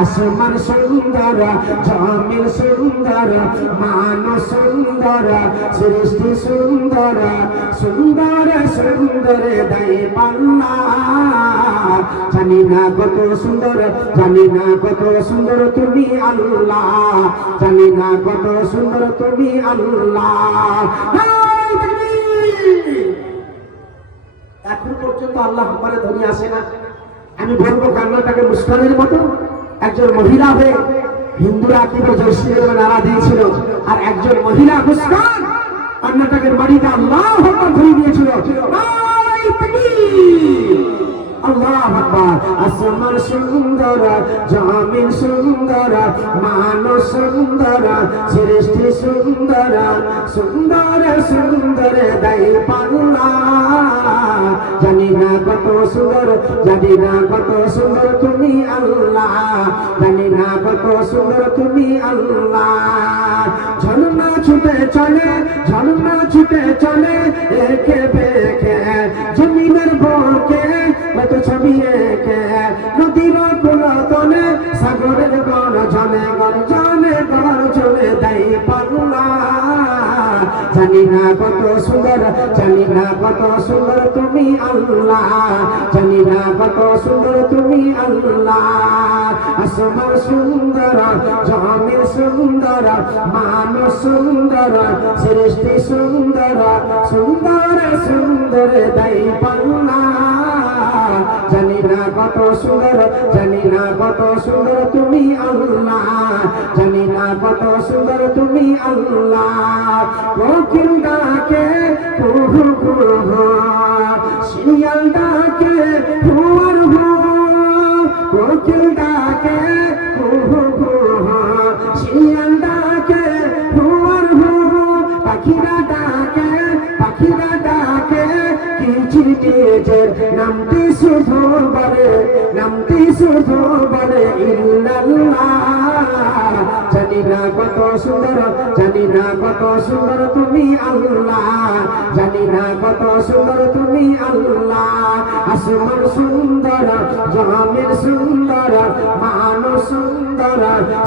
আসমান সুন্দর, জমিন সুন্দর, মানুষ সুন্দর, সৃষ্টি সুন্দর, সুন্দর সুন্দর দাই পাল্লা। জানি না কত সুন্দর, জানি না কত সুন্দর তুমি আল্লাহ, জানি না কত সুন্দর তুমি আল্লাহ। এখন পর্যন্ত আল্লাহ আমার ধ্বনি আসে না। আমি বলবো কান্নাটাকে মুস্কানের মতো। একজন মহিলা হয়ে হিন্দুরা কিভাবে জয়শ্রীর নারা দিয়েছিল, আর একজন মহিলা মুস্কান কর্ণাটকের বাড়িতে আল্লাহ আকবার ধরে দিয়েছিল। আল্লাহ আকবার। আসমান সুন্দর, জমিন সুন্দর, মানুষ সুন্দর, সৃষ্টি সুন্দর, সুন্দর সুন্দর দাই পাল্লা। জানি না কত সুন্দর, জানি না কত সুন্দর তুমি আল্লাহ, জানি না কত সুন্দর তুমি আল্লাহ। ঝর্ণা ছুটে চলে, ঝর্ণা ছুটে চলে একে বেঁকে জমিনের বুকে, কত ছবি এঁকে নদীর কোলতলে, সাগরের গর্জনে গর্জনে গর্জনে দেয় পাল্লা। জানি না কত সুন্দর, জানি না কত সুন্দর তুমি আল্লাহ, জানি না কত সুন্দর তুমি আল্লাহ। আসমান সুন্দর, জমিন সুন্দর, মানুষ সুন্দর, সৃষ্টি সুন্দর, সুন্দর সুন্দর দেয় পাল্লা। জানি না কত সুন্দর, জানি না কত সুন্দর তুমি আল্লাহ, জানি না কত সুন্দর তুমি আল্লাহ। কোকিল ডাকে কুহু কুহু, শিয়াল ডাকে হুয়ার হু, কোকিল ডাকে কুহু কুহু, শিয়াল ডাকে হুয়ার হু, পাখিরা ডাকে, পাখিরা ডাকে কিচির নামটি শুধু বলে, নামটি শুধু বলে ইল্লাল্লাহ। জানি না কত সুন্দর, জানি না কত সুন্দর তুমি আল্লাহ, জানি না কত সুন্দর তুমি আল্লাহ। আসমান সুন্দর, জমিন সুন্দর, মানুষ সুন্দর,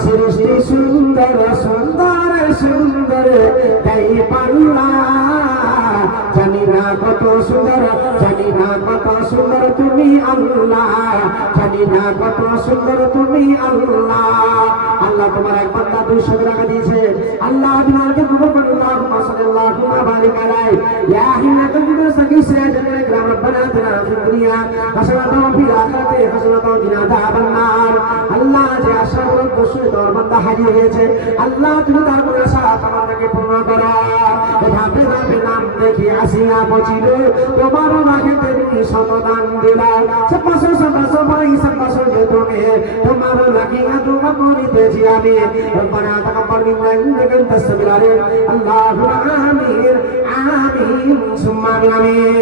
সৃষ্টি সুন্দর, সুন্দর সুন্দর তাই পাল্লা। জানি না কত সুন্দর, জানি না কত সুন্দর তুমি আল্লাহ, জানি না কত সুন্দর তুমি আল্লাহ। আল্লাহ তোমার এক বান্দা 200 টাকা দিয়েছে। আল্লাহ তোমাকে কবুল করুন। আল্লাহুম্মা সাল্লাল্লাহু ওয়া বারিক আলাইহি ইয়া হিনাতুল সাকিসাত গ্রাম রব্বানা আতিনা ফিদ দুনিয়া হাসানাতাও ওয়া ফিল আখিরাতি হাসানাতাও ওয়া কিনা আযাবান নার। আল্লাহ যে আশাগুলো দোষে তোর বান্দা হাজির হয়েছে, আল্লাহ তুমি তার মনে আশা তামান্নাকে পূর্ণ করো। ধাপে ধাপে নাম দেখি আসিয়া পৌঁছিল, তোমার মাঝে তেমনি শতদান দিলাম। সব বছর সবাই সব বছর তুমি তোমার লাগিয়া তোমার করিতেছি আমি। রব্বানা তাকাব্বাল মিন্না ইন্নাকা আনতাস সামিউল আলিম। আল্লাহুম্মা আমিন আমিন সুম্মা আমিন।